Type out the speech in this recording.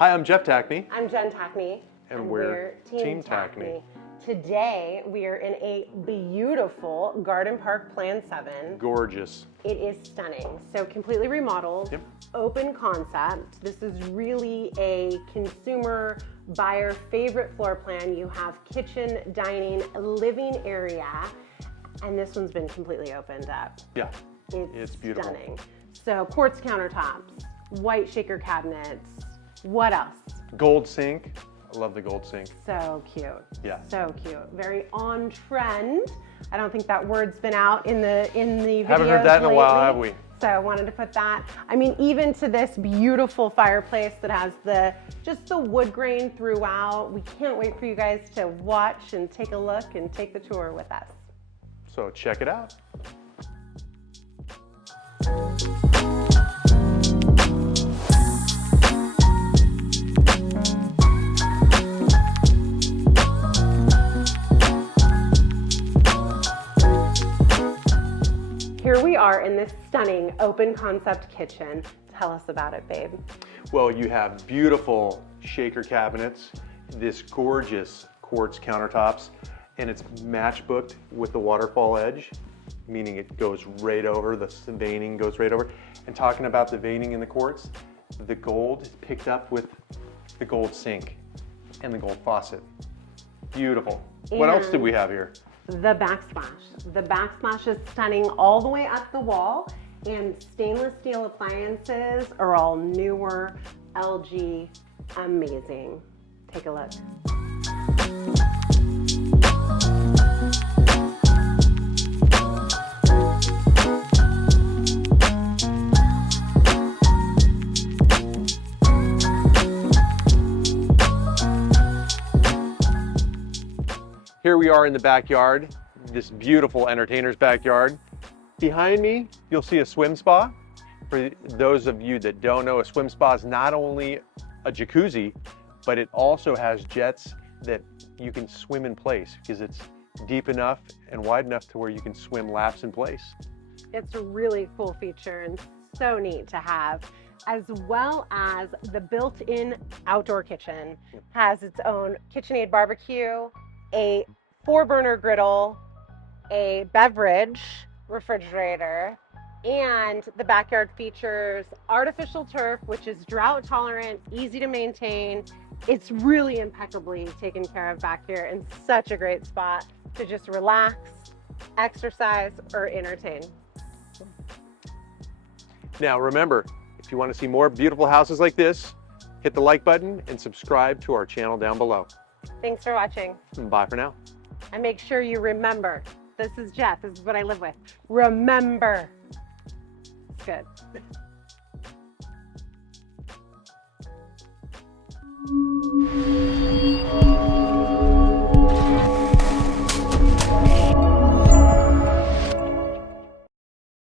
Hi, I'm Jeff Tackney. I'm Jen Tackney. And we're Team Tackney. Today, we are in a beautiful Garden Park Plan 7. Gorgeous. It is stunning. So completely remodeled, open concept. This is really a consumer buyer favorite floor plan. You have kitchen, dining, living area, and this one's been completely opened up. Yeah, It's beautiful. Stunning. So quartz countertops, white shaker cabinets. What else? Gold sink. I love the gold sink. So cute. Yeah. So cute. Very on trend. I don't think that word's been out in the videos Haven't heard that in a while, have we? So I wanted to put that. I mean, even to this beautiful fireplace that has just the wood grain throughout. We can't wait for you guys to watch and take a look and take the tour with us. So check it out. Here we are in this stunning open concept kitchen. Tell us about it, babe. Well, you have beautiful shaker cabinets, this gorgeous quartz countertops, and it's match booked with the waterfall edge, meaning it goes right over, the veining goes right over. And talking about the veining in the quartz, the gold is picked up with the gold sink and the gold faucet. Beautiful. What else did we have here? The backsplash. The backsplash is stunning all the way up the wall, and stainless steel appliances are all newer, LG, amazing. Take a look. Here we are in the backyard, this beautiful entertainer's backyard. Behind me, you'll see a swim spa. For those of you that don't know, a swim spa is not only a jacuzzi, but it also has jets that you can swim in place because it's deep enough and wide enough to where you can swim laps in place. It's a really cool feature and so neat to have, as well as the built-in outdoor kitchen has its own KitchenAid barbecue, a 4-burner griddle, a beverage refrigerator, and the backyard features artificial turf, which is drought tolerant, easy to maintain. It's really impeccably taken care of back here and such a great spot to just relax, exercise, or entertain. Now remember, if you want to see more beautiful houses like this, hit the like button and subscribe to our channel down below. Thanks for watching. Bye for now. And make sure you remember, this is Jeff, this is what I live with. Remember. It's good.